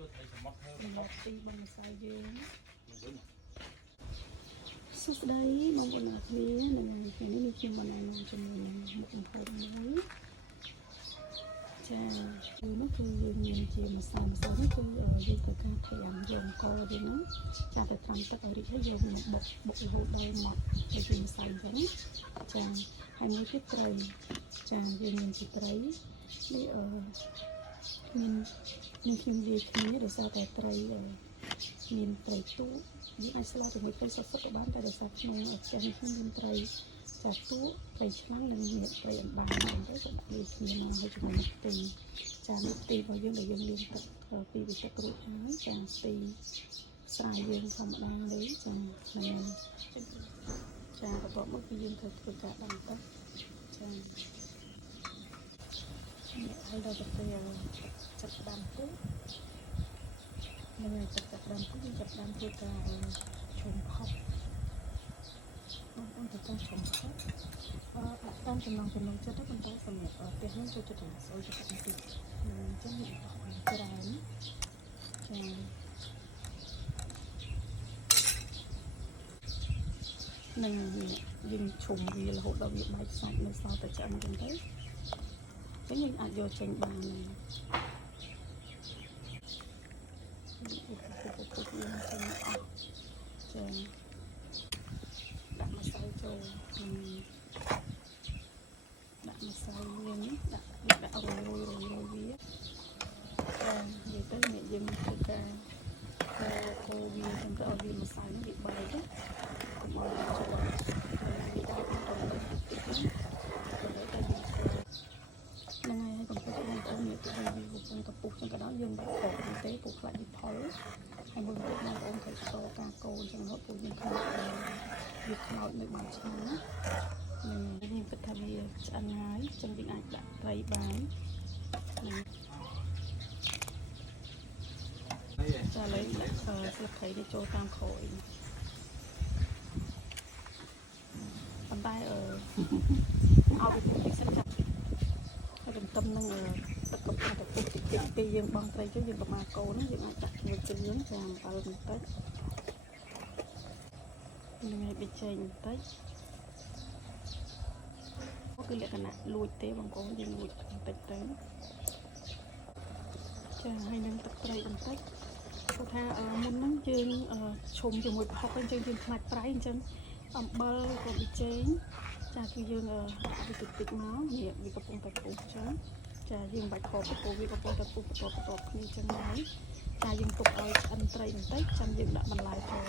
ទីបងម្សៅយើងសួស្តីបងប្អូនអ្នកគ្នានៅថ្ងៃនេះមានខ្ញុំបាននាំជាមួយនឹងមុខម្ហូបមួយចាគឺនោះគឺយើងមានជាម្សៅនេះគឺយើងត្រូវការត្រាំយកអង្គយើងហ្នឹងចាទៅត្រាំទឹកឲ្យរីកហើយយកមកបុករហូតដល់ម៉ត់ទៅជាម្សៅអញ្ចឹងចាហើយមួយទៀតត្រីចាយើងមានជាត្រីនេះមានខ្ញុំនិយាយគ្នាដោយសារតែត្រីមានត្រីទូយើងអាចស្លាប់ជាមួយត្រីសុទ្ធក៏បានតែដោយសារក្នុងផ្ទះនេះខ្ញុំមានត្រីចាស់ទូត្រីឆ្លាំងនិងមានត្រីអណ្ដាំទៅក៏ដាក់លាយគ្នាមកហើយជាមួយនឹងទីចានេះទីរបស់យើងដែលយើងលាងទឹកពីវិទឹករួចហើយចាទីស្រាយយើងធម្មតានេះចាហ្នឹងចាបន្ទាប់មកគឺយើងត្រូវធ្វើការដាំទឹកចាហើយដល់ទៅចាប់ដាំពុះនឹងចាប់ដាំពុះយើងចាប់ដាំធ្វើការឆុងខុសបងប្អូនទៅឆុងខុសតាមចំណងចិត្តទៅប៉ុន្តែសម្រាប់ផ្ទះនេះចូលចិត្តស្អុយចិត្តបន្តិចអញ្ចឹងយើងអស់ច្រើនចានឹងយើងឈុំវារហូតដល់វាបែកខ្សាច់នៅសល់តែឆ្អិនអញ្ចឹងទៅយើងអាចយកចេញបានចាដាក់ម្សៅចូលដាក់ម្សៅវានេះដាក់រយវាចានិយាយទៅអ្នកយើងធ្វើការកូរវាទាំងទៅឲ្យវាម្សៅនេះវាបែកទៅកុំឲ្យចូលវាដាក់ទៅហ្នឹងហើយកំពុងតែបងប្អូននិយាយទៅវាកំពុងតែពុះចឹងក៏ដល់យើងបាច់ខកទេពុះខ្លាចវាផលហើយមួយទៀតបងប្អូនត្រូវស្គាល់ការកូរចឹងរហូតពួកយើងខ្លាចវាខ្លោចនៅបានឆ្ងាញ់ណាយើងគិតថាវាឆ្អិនហើយចឹងយើងអាចដាក់ត្រីបានចាឥឡូវដាក់ស្លឹកគ្រៃនេះចូលតាមក្រោយប៉ុន្តែឲ្យវាពុះតិចសិនចាហើយទន្ទឹមនឹងទឹកកំពុងតែពុះតិចពេលយើងបង់ត្រីចូលយើងកម្មាកូនយើងអាចដាក់ជាមួយគ្រឿងចាអំបិលបន្តិចនឹងឲ្យប៊ីចេងបន្តិចគឺលក្ខណៈលួចទេបងប្អូនយើងលួចបន្តិចទៅចាហើយនឹងទឹកត្រីបន្តិចព្រោះថាមុនហ្នឹងយើងឈុំជាមួយប្រហុកយើងខ្លាចប្រៃអញ្ចឹងអំបិលក៏ប៊ីចេងចាគឺយើងដាក់វាតិចមកនេះវាកំពុងតែពុះចឹងចាយើងបាច់ខកព្រោះវាកំពុងតែពុះបន្ទាប់គ្នាចឹងហើយចាយើងទុកឲ្យឆ្អិនត្រីបន្តិចចាំយើងដាក់បន្លែចូល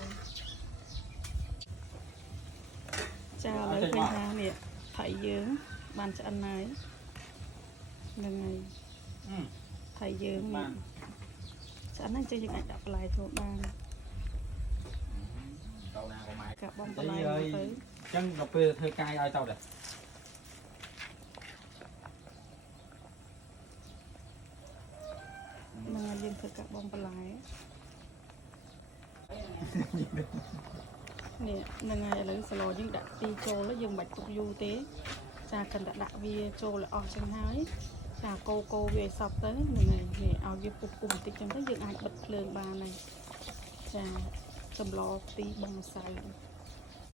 ចាឥឡូវឃើញថានេះថៃយើងបានឆ្អិនហើយហ្នឹងហើយថៃយើងបានឆ្អិនហើយចឹងយើងអាចដាក់បន្លែចូលបានកាបងបន្លែទៅចឹងទៅពេលធ្វើកាយឲ្យទៅដែរនឹងយើងធ្វើកាបងបន្លែនេះនឹងហើយឥឡូវស្លយើងដាក់ទីចូលយើងមិនបាច់ទុកយូរទេចាគិតតែដាក់វាចូលឲ្យអស់ចឹងហើយចាកូរវាឲ្យសព្វទៅនឹងហើយនេះឲ្យវាពុះបន្តិចចឹងទៅយើងអាចបិទភ្លើងបានហើយចាសម្លទីបងម្សៅ